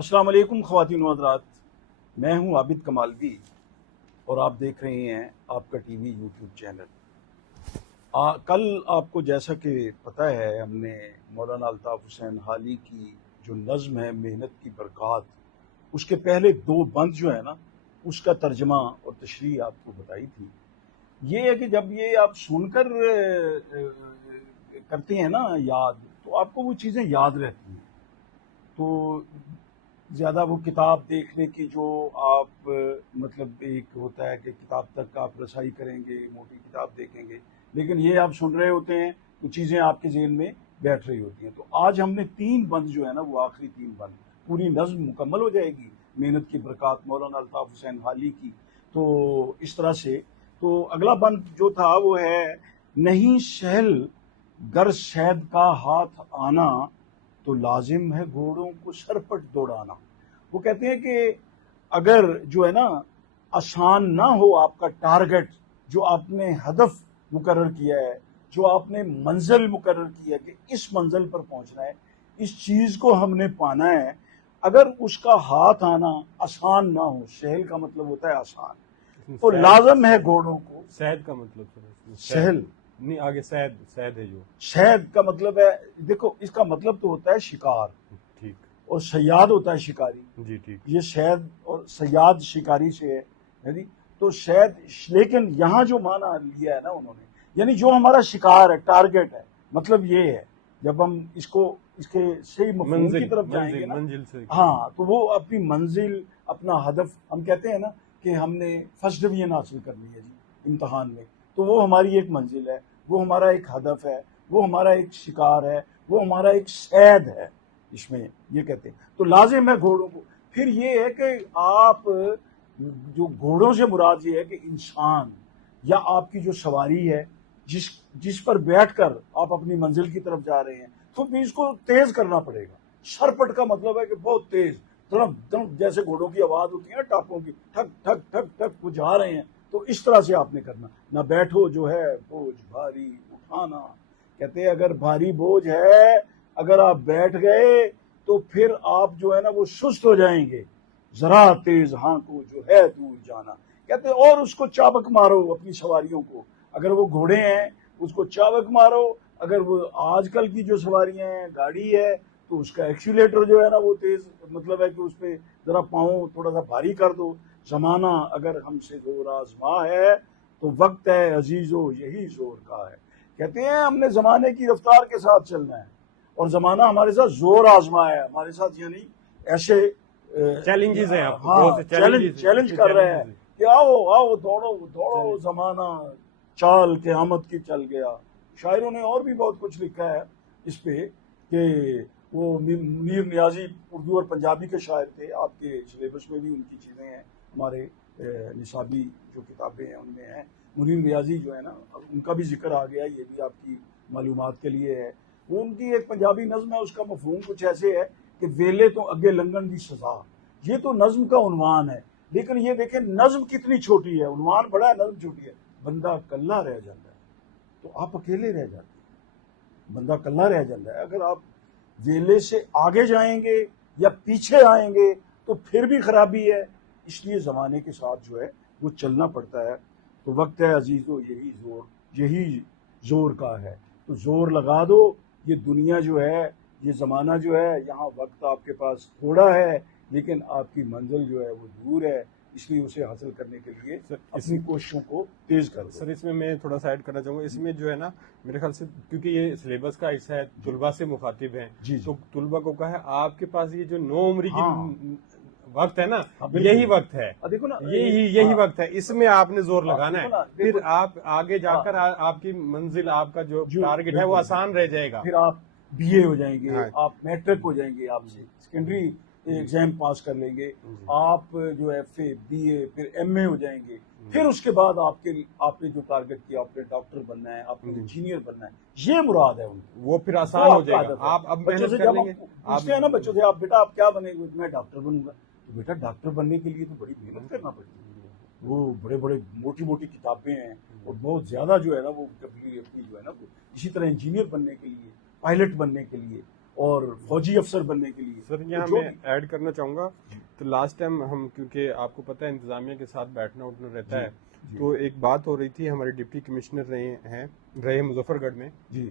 السلام علیکم خواتین و حضرات، میں ہوں عابد کمالوی اور آپ دیکھ رہے ہیں آپ کا ٹی وی یوٹیوب چینل۔ کل آپ کو جیسا کہ پتہ ہے، ہم نے مولانا الطاف حسین حالی کی جو نظم ہے محنت کی برکات، اس کے پہلے دو بند جو ہے نا، اس کا ترجمہ اور تشریح آپ کو بتائی تھی۔ یہ ہے کہ جب یہ آپ سن کر کرتے ہیں نا یاد، تو آپ کو وہ چیزیں یاد رہتی ہیں۔ تو زیادہ وہ کتاب دیکھنے کی جو آپ مطلب ایک ہوتا ہے کہ کتاب تک آپ رسائی کریں گے، موٹی کتاب دیکھیں گے، لیکن یہ آپ سن رہے ہوتے ہیں تو چیزیں آپ کے ذہن میں بیٹھ رہی ہوتی ہیں۔ تو آج ہم نے 3 بند جو ہے نا، وہ آخری 3 بند، پوری نظم مکمل ہو جائے گی محنت کی برکات مولانا الطاف حسین حالی کی۔ تو اس طرح سے تو اگلا بند جو تھا وہ ہے، نہیں سہل گر شید کا ہاتھ آنا، تو لازم ہے گھوڑوں کو سرپٹ دوڑانا۔ وہ کہتے ہیں کہ اگر جو ہے نا آسان نہ ہو آپ کا ٹارگٹ، جو آپ نے ہدف مقرر کیا ہے، جو آپ نے منزل مقرر کیا ہے کہ اس منزل پر پہنچنا ہے، اس چیز کو ہم نے پانا ہے، اگر اس کا ہاتھ آنا آسان نہ ہو، سہل کا مطلب ہوتا ہے آسان، تو لازم ہے گھوڑوں کو شہد کا مطلب سہل نہیں، آگے شہد ہے جو شہد کا مطلب ہے، دیکھو اس کا مطلب تو ہوتا ہے شکار، ٹھیک، اور سیاد ہوتا ہے شکاری۔ جی ٹھیک، یہ شہد اور سیاد شکاری سے ہے جی۔ تو شہد، لیکن یہاں جو معنی لیا ہے نا انہوں نے، یعنی جو ہمارا شکار ہے، ٹارگٹ ہے، مطلب یہ ہے جب ہم اس کے صحیح مفہوم کی طرف جائیں گے نا، منزل سے ہاں، تو وہ اپنی منزل، اپنا ہدف، ہم کہتے ہیں نا کہ ہم نے فرسٹ ڈویژن حاصل کرنی ہے جی امتحان میں، تو وہ ہماری ایک منزل ہے، وہ ہمارا ایک ہدف ہے، وہ ہمارا ایک شکار ہے، وہ ہمارا ایک صید ہے، اس میں یہ کہتے ہیں۔ تو لازم ہے گھوڑوں کو، پھر یہ ہے کہ آپ جو گھوڑوں سے مراد یہ ہے کہ انسان یا آپ کی جو سواری ہے، جس پر بیٹھ کر آپ اپنی منزل کی طرف جا رہے ہیں، تو بھی اس کو تیز کرنا پڑے گا۔ سرپٹ کا مطلب ہے کہ بہت تیز، دڑم دڑم، جیسے گھوڑوں کی آواز ہوتی ہے نا ٹاپوں کی، ٹھک ٹھک ٹھک ٹھک، وہ جا رہے ہیں، تو اس طرح سے آپ نے کرنا۔ نہ بیٹھو جو ہے بوجھ بھاری اٹھانا، کہتے ہیں اگر بھاری بوجھ ہے، اگر آپ بیٹھ گئے تو پھر آپ جو ہے نا وہ سست ہو جائیں گے۔ ذرا تیز ہانکو جو ہے دور جانا، کہتے ہیں، اور اس کو چابک مارو اپنی سواریوں کو، اگر وہ گھوڑے ہیں اس کو چابک مارو، اگر وہ آج کل کی جو سواریاں ہیں گاڑی ہے تو اس کا ایکسیلیٹر جو ہے نا وہ تیز، مطلب ہے کہ اس پہ ذرا پاؤں تھوڑا سا بھاری کر دو۔ زمانہ اگر ہم سے زور آزما ہے تو وقت ہے عزیزو یہی زور کا ہے۔ کہتے ہیں ہم نے زمانے کی رفتار کے ساتھ چلنا ہے، اور زمانہ ہمارے ساتھ زور آزما ہے، ہمارے ساتھ یعنی ایسے چیلنجز ہیں، آپ کو ہاں بہت سے چیلنج کر رہے ہیں کہ آؤ آؤ دوڑو دوڑو زمانہ چال قیامت کی چل گیا۔ شاعروں نے اور بھی بہت کچھ لکھا ہے اس پہ، کہ وہ منیر نیازی اردو اور پنجابی کے شاعر تھے، آپ کے سلیبس میں بھی ان کی چیزیں ہیں، ہمارے نصابی جو کتابیں ہیں ان میں ہیں۔ منیر نیازی جو ہے نا، ان کا بھی ذکر آ گیا، یہ بھی آپ کی معلومات کے لیے ہے۔ وہ ان کی ایک پنجابی نظم ہے، اس کا مفہوم کچھ ایسے ہے کہ ویلے تو اگے لنگن دی سزا۔ یہ تو نظم کا عنوان ہے، لیکن یہ دیکھیں نظم کتنی چھوٹی ہے، عنوان بڑا ہے، نظم چھوٹی ہے۔ بندہ کلا رہ جاتا ہے تو آپ اکیلے رہ جاتے ہیں، بندہ کلا رہ جاتا ہے۔ اگر آپ ویلے سے آگے جائیں گے یا پیچھے آئیں گے تو پھر بھی خرابی ہے، اس لیے زمانے کے ساتھ جو ہے وہ چلنا پڑتا ہے۔ تو وقت ہے عزیزو یہی زور کا ہے، تو زور لگا دو۔ یہ دنیا جو ہے، یہ زمانہ جو ہے، یہاں وقت آپ کے پاس تھوڑا ہے، لیکن آپ کی منزل جو ہے وہ دور ہے، اس لیے اسے حاصل کرنے کے لیے اپنی کوششوں کو تیز کر دو۔ سر اس میں تھوڑا سا ایڈ کرنا چاہوں گا، اس میں جو ہے نا میرے خیال سے، کیونکہ یہ سلیبس کا حصہ ہے، طلباء سے مخاطب ہیں، تو طلباء کو کہا ہے آپ کے پاس یہ جو 9 عمری کی وقت ہے نا، یہی وقت ہے، دیکھو نا، یہی وقت ہے، اس میں آپ نے زور لگانا ہے، پھر آپ آگے جا کر آپ کی منزل، آپ کا جو ٹارگٹ ہے وہ آسان رہ جائے گا۔ پھر آپ بی اے ہو جائیں گے، آپ میٹرک ہو جائیں گے، آپ سے سیکنڈری ایگزام پاس کر لیں گے، آپ جو ایف اے بی اے پھر ایم اے ہو جائیں گے، پھر اس کے بعد آپ نے جو ٹارگٹ کیا، آپ نے ڈاکٹر بننا ہے، آپ نے انجینئر بننا ہے، یہ مراد ہے ان کی، وہ پھر آسان ہو جائے گا۔ آپ اب بچوں سے جب پوچھتے ہیں نا بچوں سے، آپ بیٹا آپ کیا بنے گے؟ میں ڈاکٹر بنوں گا۔ تو بیٹا ڈاکٹر بننے کے لیے تو بڑی محنت کرنا پڑتی ہے، وہ بڑے بڑے موٹی کتابیں ہیں، اور بہت زیادہ جو ہے نا وہ اپنی جو ہے نا وہ، اسی طرح انجینئر بننے کے لیے، پائلٹ بننے کے لیے، اور فوجی افسر بننے کے لیے. سر یہاں میں ایڈ کرنا چاہوں گا, تو لاسٹ ٹائم ہم, کیونکہ آپ کو پتہ ہے انتظامیہ کے ساتھ بیٹھنا اٹھنا رہتا ہے, تو ایک بات ہو رہی تھی, ہمارے ڈپٹی کمشنر رہے مظفر گڑھ میں جی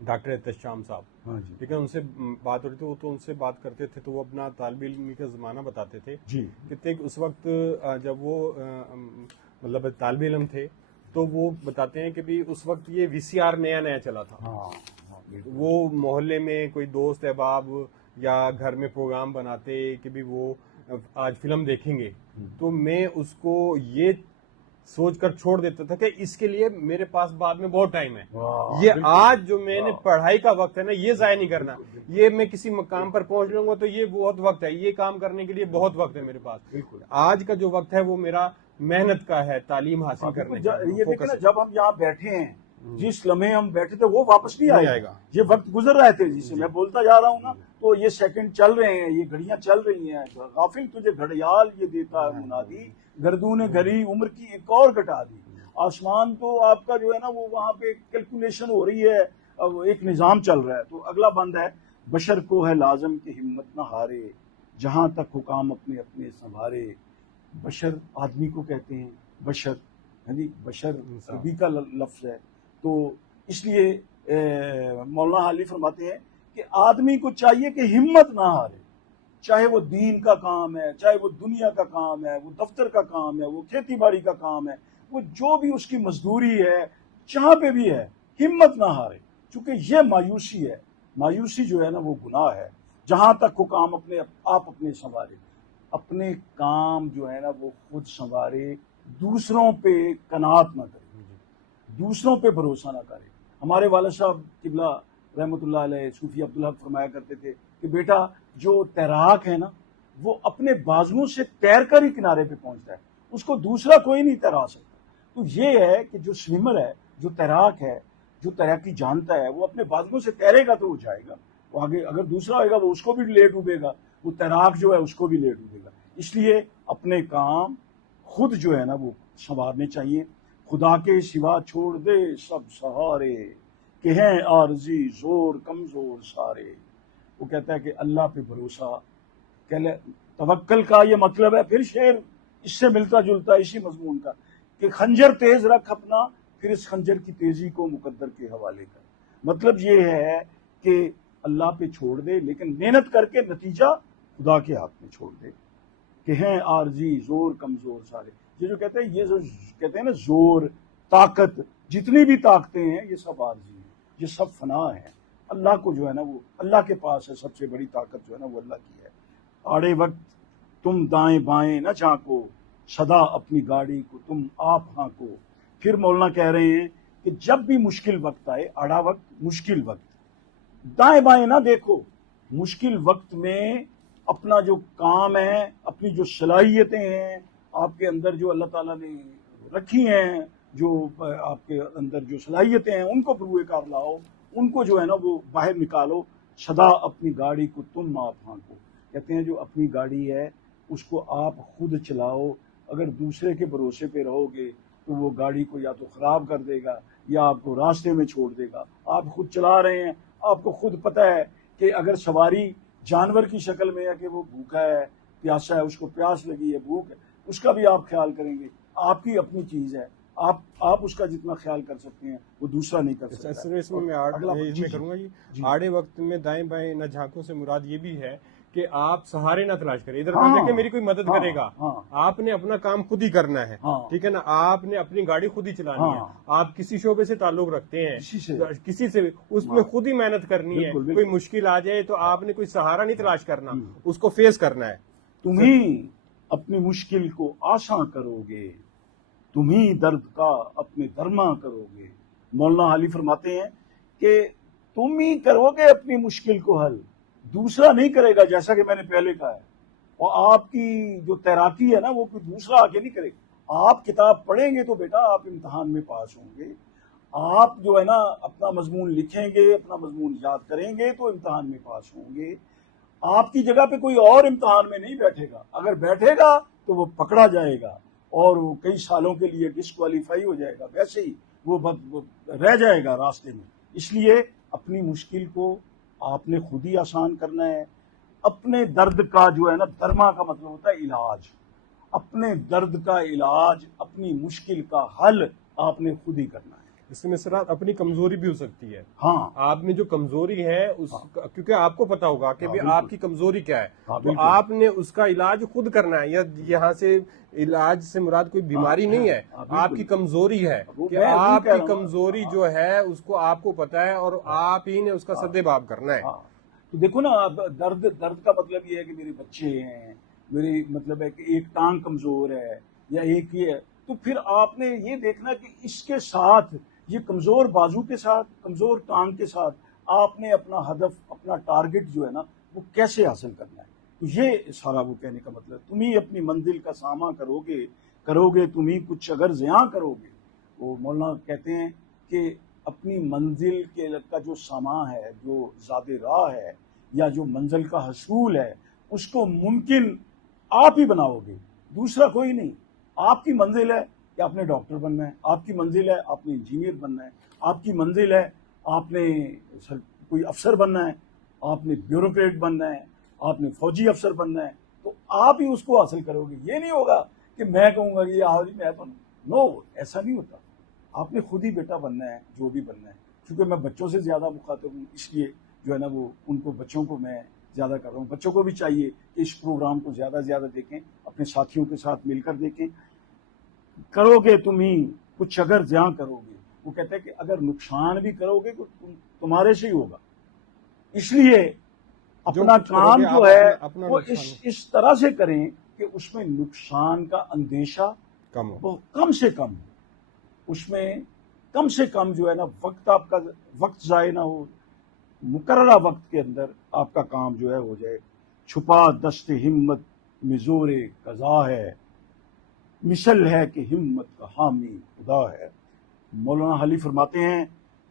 ڈاکٹر احتشام صاحب, ٹھیک ہے, ان سے بات ہو رہی تھی, وہ تو ان سے بات کرتے تھے تو وہ اپنا طالب علمی کا زمانہ بتاتے تھے کہ اس وقت جب وہ مطلب طالب علم تھے تو وہ بتاتے ہیں کہ بھی اس وقت یہ وی سی آر نیا چلا تھا, وہ محلے میں کوئی دوست احباب یا گھر میں پروگرام بناتے کہ بھی وہ آج فلم دیکھیں گے, تو میں اس کو یہ سوچ کر چھوڑ دیتا تھا کہ اس کے لیے میرے پاس بعد میں بہت ٹائم ہے, یہ آج جو میں نے پڑھائی کا وقت ہے نا یہ ضائع نہیں کرنا, یہ میں کسی مقام پر پہنچ لوں گا تو یہ بہت وقت ہے, یہ کام کرنے کے لیے بہت وقت ہے میرے پاس, آج کا جو وقت ہے وہ میرا محنت کا ہے, تعلیم حاصل کرنے کا. یہ دیکھیں نا, جب ہم یہاں بیٹھے ہیں, جس لمحے ہم بیٹھے تھے وہ واپس نہیں آئے گا, یہ وقت گزر رہے تھے, جسے میں بولتا جا رہا ہوں نا, تو یہ سیکنڈ چل رہے ہیں, یہ گھڑیاں چل رہی ہیں, غافل تجھے گھڑیال یہ دیتا ہے منادی, گردون گھڑی عمر کی ایک اور گھٹا دی. آسمان تو آپ کا جو ہے نا وہ وہاں پہ کیلکولیشن ہو رہی ہے, ایک نظام چل رہا ہے. تو اگلا بند ہے, بشر کو ہے لازم کہ ہمت نہ ہارے, جہاں تک حکام اپنے اپنے سنبھارے. بشر آدمی کو کہتے ہیں, بشر یعنی بشر عربی کا لفظ ہے, تو اس لیے مولانا حالی فرماتے ہیں کہ آدمی کو چاہیے کہ ہمت نہ ہارے, چاہے وہ دین کا کام ہے, چاہے وہ دنیا کا کام ہے, وہ دفتر کا کام ہے, وہ کھیتی باڑی کا کام ہے, وہ جو بھی اس کی مزدوری ہے, جہاں پہ بھی ہے, ہمت نہ ہارے, چونکہ یہ مایوسی ہے. مایوسی جو ہے نا وہ گناہ ہے. جہاں تک حکام آپ اپنے سنوارے, اپنے کام جو ہے نا وہ خود سنوارے, دوسروں پہ قناعت نہ کرے, دوسروں پہ بھروسہ نہ کرے. ہمارے والد صاحب قبلہ رحمۃ اللہ علیہ صوفی عبدالحق فرمایا کرتے تھے کہ بیٹا جو تیراک ہے نا وہ اپنے بازوؤں سے تیر کر ہی کنارے پہ پہنچتا ہے, اس کو دوسرا کوئی نہیں تیرا سکتا. تو یہ ہے کہ جو سوئمر ہے, جو تیراک ہے, جو تیراکی جانتا ہے, وہ اپنے بازوؤں سے تیرے گا تو وہ جائے گا, وہ آگے اگر دوسرا ہوئے گا وہ اس کو بھی لے ڈوبے گا, وہ تیراک جو ہے اس کو بھی لے ڈوبے گا. اس لیے اپنے کام خود جو ہے نا وہ سنوارنے چاہیے. خدا کے سوا چھوڑ دے سب سہارے, کہ ہیں عارضی زور کمزور سارے. وہ کہتا ہے کہ اللہ پہ بھروسہ, توکل کا یہ مطلب ہے. پھر شعر اس سے ملتا جلتا اسی مضمون کا کہ خنجر تیز رکھ اپنا, پھر اس خنجر کی تیزی کو مقدر کے حوالے کر. مطلب یہ ہے کہ اللہ پہ چھوڑ دے, لیکن محنت کر کے نتیجہ خدا کے ہاتھ میں چھوڑ دے. کہ ہیں عارضی زور کمزور سارے. یہ جو کہتے ہیں, یہ جو کہتے ہیں نا زور طاقت, جتنی بھی طاقتیں ہیں یہ سب عارضی ہیں, یہ سب فنا ہیں. اللہ کو جو ہے نا وہ اللہ کے پاس ہے, سب سے بڑی طاقت جو ہے نا وہ اللہ کی ہے. آڑے وقت تم دائیں بائیں نہ جھانکو, سدا اپنی گاڑی کو تم آپ ہانکو. پھر مولانا کہہ رہے ہیں کہ جب بھی مشکل وقت آئے, آڑا وقت مشکل وقت, دائیں بائیں نہ دیکھو. مشکل وقت میں اپنا جو کام ہے, اپنی جو صلاحیتیں ہیں آپ کے اندر, جو اللہ تعالیٰ نے رکھی ہیں, جو آپ کے اندر جو صلاحیتیں ہیں, ان کو پروئے کار لاؤ, ان کو جو ہے نا وہ باہر نکالو. سدا اپنی گاڑی کو تم آپ ہانکو. کہتے ہیں جو اپنی گاڑی ہے اس کو آپ خود چلاؤ. اگر دوسرے کے بھروسے پہ رہو گے تو وہ گاڑی کو یا تو خراب کر دے گا یا آپ کو راستے میں چھوڑ دے گا. آپ خود چلا رہے ہیں, آپ کو خود پتہ ہے کہ اگر سواری جانور کی شکل میں ہے کہ وہ بھوکا ہے, پیاسا ہے, اس کو پیاس لگی ہے, بھوک ہے, اس کا بھی آپ خیال کریں گے. آپ کی اپنی چیز ہے, آپ اس کا جتنا خیال کر سکتے ہیں وہ دوسرا نہیں کر سکتا. اس میں کروں گا جی, آڑے وقت میں دائیں بائیں نہ جھانکوں سے مراد یہ بھی ہے کہ آپ سہارے نہ تلاش کریں, ادھر نہ دیکھیں میری کوئی مدد کرے گا. آپ نے اپنا کام خود ہی کرنا ہے, ٹھیک ہے نا. آپ نے اپنی گاڑی خود ہی چلانی ہے. آپ کسی شعبے سے تعلق رکھتے ہیں, کسی سے, اس میں خود ہی محنت کرنی ہے. کوئی مشکل آ جائے تو آپ نے کوئی سہارا نہیں تلاش کرنا, اس کو فیس کرنا ہے. تمہیں اپنی مشکل کو آسان کرو گے, تمہیں درد کا اپنے درما کرو گے. مولانا حالی فرماتے ہیں کہ تم ہی کرو گے اپنی مشکل کو حل, دوسرا نہیں کرے گا. جیسا کہ میں نے پہلے کہا ہے, اور آپ کی جو تیراکی ہے نا وہ کوئی دوسرا آگے نہیں کرے گا. آپ کتاب پڑھیں گے تو بیٹا آپ امتحان میں پاس ہوں گے. آپ جو ہے نا اپنا مضمون لکھیں گے, اپنا مضمون یاد کریں گے تو امتحان میں پاس ہوں گے. آپ کی جگہ پہ کوئی اور امتحان میں نہیں بیٹھے گا. اگر بیٹھے گا تو وہ پکڑا جائے گا اور وہ کئی سالوں کے لیے ڈسکوالیفائی ہو جائے گا, ویسے ہی وہ رہ جائے گا راستے میں. اس لیے اپنی مشکل کو آپ نے خود ہی آسان کرنا ہے. اپنے درد کا جو ہے نا، درما کا مطلب ہوتا ہے علاج. اپنے درد کا علاج، اپنی مشکل کا حل آپ نے خود ہی کرنا ہے. اس میں سر اپنی کمزوری بھی ہو سکتی ہے. ہاں، آپ میں جو کمزوری ہے کیونکہ آپ کو پتا ہوگا کہ بھی آپ کی کمزوری کیا ہے، تو آپ نے اس کا علاج خود کرنا ہے. یا یہاں سے علاج سے مراد کوئی بیماری نہیں ہے، آپ کی کمزوری ہے کہ آپ کی کمزوری جو ہے اس کو آپ کو پتا ہے اور آپ ہی نے اس کا سدباب کرنا ہے. تو دیکھو نا، درد کا مطلب یہ ہے کہ میرے بچے ہیں، میری مطلب ہے کہ ایک ٹانگ کمزور ہے یا ایک یہ ہے، تو پھر آپ نے یہ دیکھنا کہ اس کے ساتھ، یہ کمزور بازو کے ساتھ، کمزور ٹانگ کے ساتھ آپ نے اپنا ہدف، اپنا ٹارگٹ جو ہے نا وہ کیسے حاصل کرنا ہے. تو یہ سارا وہ کہنے کا مطلب، تم ہی اپنی منزل کا سامنا کرو گے تم ہی کچھ اگر زیاں کرو گے. وہ مولانا کہتے ہیں کہ اپنی منزل کے کا جو سامان ہے، جو زاد راہ ہے یا جو منزل کا حصول ہے، اس کو ممکن آپ ہی بناؤ گے، دوسرا کوئی نہیں. آپ کی منزل ہے کہ آپ نے ڈاکٹر بننا ہے، آپ کی منزل ہے آپ نے انجینئر بننا ہے، آپ کی منزل ہے آپ نے کوئی افسر بننا ہے، آپ نے بیوروکریٹ بننا ہے، آپ نے فوجی افسر بننا ہے. تو آپ ہی اس کو حاصل کرو گے. یہ نہیں ہوگا کہ میں کہوں گا کہ یہ آج میں تو نو، ایسا نہیں ہوتا. آپ نے خود ہی بیٹا بننا ہے جو بھی بننا ہے. کیونکہ میں بچوں سے زیادہ مخاطب ہوں، اس لیے جو ہے نا وہ ان کو، بچوں کو میں زیادہ کر رہا ہوں. بچوں کو بھی چاہیے کہ اس پروگرام کو زیادہ سے زیادہ دیکھیں، اپنے ساتھیوں کے ساتھ مل کر دیکھیں. کرو گے تم ہی کچھ اگر زیاں کرو گے. وہ کہتے ہیں کہ اگر نقصان بھی کرو گے تو تمہارے سے ہی ہوگا. اس لیے اپنا کام جو ہے وہ اس طرح سے کریں کہ اس میں نقصان کا اندیشہ کم سے کم، اس میں کم سے کم جو ہے نا وقت، آپ کا وقت ضائع نہ ہو. مقررہ وقت کے اندر آپ کا کام جو ہے ہو جائے. چھپا دست ہمت مزور قضا ہے، مثل ہے کہ ہمت کا حامی خدا ہے. مولانا حلی فرماتے ہیں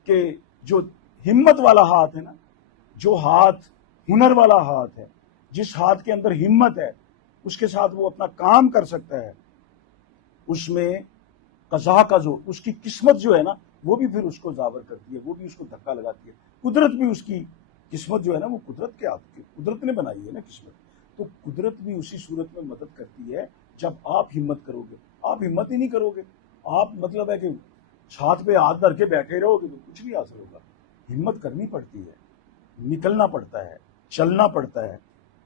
کہ جو ہمت والا ہاتھ ہے نا، جو ہاتھ ہنر والا ہاتھ ہے، جس ہاتھ کے اندر ہمت ہے، اس کے ساتھ وہ اپنا کام کر سکتا ہے. اس میں قضا کا زور، اس کی قسمت جو ہے نا وہ بھی پھر اس کو زاور کرتی ہے، وہ بھی اس کو دھکا لگاتی ہے. قدرت بھی اس کی قسمت جو ہے نا وہ قدرت کے ہاتھ کی، قدرت نے بنائی ہے نا قسمت. تو قدرت بھی اسی صورت میں مدد کرتی ہے جب آپ ہمت کرو گے. آپ ہمت ہی نہیں کرو گے، آپ مطلب ہے کہ چھات پہ ہاتھ دھر کے بیٹھے رہو گے تو کچھ نہیں حاصل ہوگا. ہمت کرنی پڑتی ہے، نکلنا پڑتا ہے، چلنا پڑتا ہے.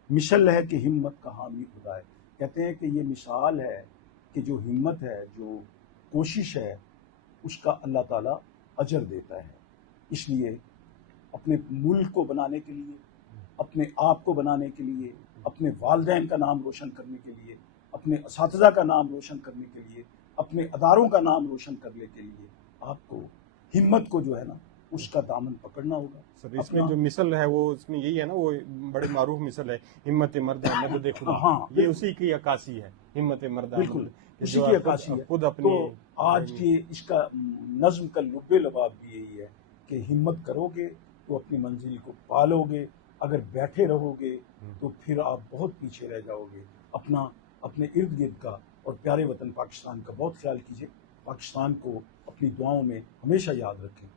مثل ہے کہ ہمت کا حامی خدا ہے. کہتے ہیں کہ یہ مثال ہے کہ جو ہمت ہے، جو کوشش ہے، اس کا اللہ تعالیٰ اجر دیتا ہے. اس لیے اپنے ملک کو بنانے کے لیے، اپنے آپ کو بنانے کے لیے، اپنے والدین کا نام روشن کرنے کے لیے، اپنے اساتذہ کا نام روشن کرنے کے لیے، اپنے اداروں کا نام روشن کرنے کے لیے آپ کو ہمت کو جو ہے نا اس کا دامن پکڑنا ہوگا. سر اس میں جو مثل ہے وہ اس میں یہی ہے نا، وہ بڑے معروف مثل ہے، ہمت مرد مدد خدا. یہ اسی کی عکاسی ہے، ہمت مرد. بالکل اسی کی عکاسی ہے. خود اپنی تو آج کی اس کا نظم کا لب لباب بھی یہی ہے کہ ہمت کرو گے تو اپنی منزل کو پالو گے. اگر بیٹھے رہو گے تو پھر آپ بہت پیچھے رہ جاؤ گے. اپنے ارد گرد کا اور پیارے وطن پاکستان کا بہت خیال کیجیے. پاکستان کو اپنی دعاؤں میں ہمیشہ یاد رکھیں.